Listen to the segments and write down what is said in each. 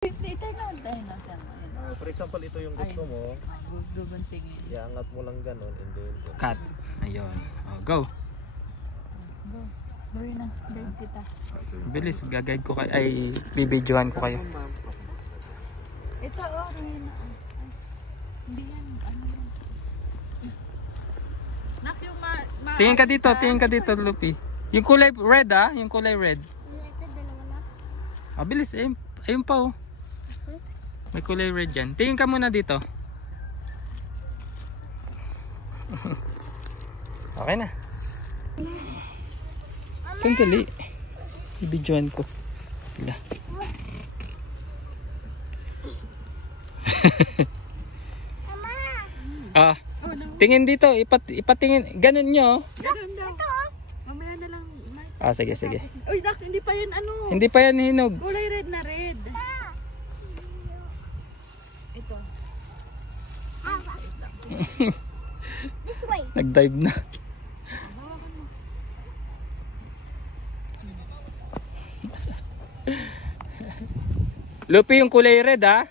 Dito na tayo na sama. For example, ito yung gusto mo. Guguntingin. Iangat mo lang ganun and then Cut. Ayun. Oh, go. Go. Gawin na. Guide kita. Bilis, gagayad ko kayo. Ay, bibidyohan ko kayo. Ito Rina. Hindi yan. Ano yan? Nak yung Tingin ka dito, Lupi. Yung kulay red yung kulay red. Ito, dalawa na. Ah, bilis. Ayun pa oh. May kulay red dyan. Tingin ka muna dito. Okay na. Sandali. Ibidyohan ko. Sila. Mama! Tingin dito. Ipatingin. Ganun nyo. Ganun daw. Mamaya na lang. Sige. Uy, Dak, hindi pa yan ano. Hindi pa yan hinog. Kulay red na red. Ito. This way. Nag-dive na. Lupi yung kulay red Ito.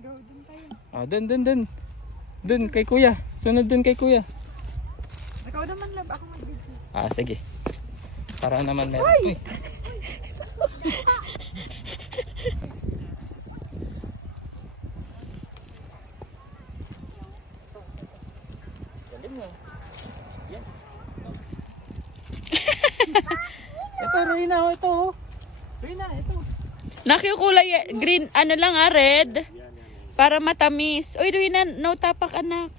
Go, dun tayo. Dun. Dun kay kuya. Sunod dun kay kuya. Ikaw naman, love. Ako mag-video. Sige. Para naman meron. Uy. Ito, Rina, ito. Rina, ito. Nak yung kulay green, ano lang red. Para matamis. Uy, Rina, no tapak anak.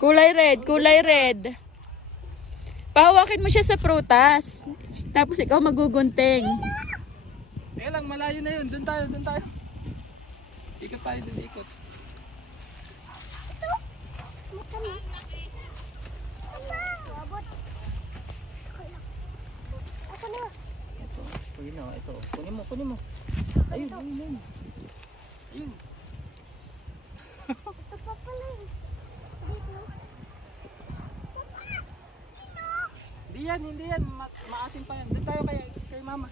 Kulay red. Pahawakin mo siya sa prutas. Tapos ikaw magugunting. Teka lang, malayo na yun. Doon tayo. Ikot tayo dun, ikot. Abot. Ako na. Ito. Kunin mo. Ayun. Ito pa pala eh. Dito. Hindi yan. Maasim pa yan. Doon tayo kay mama.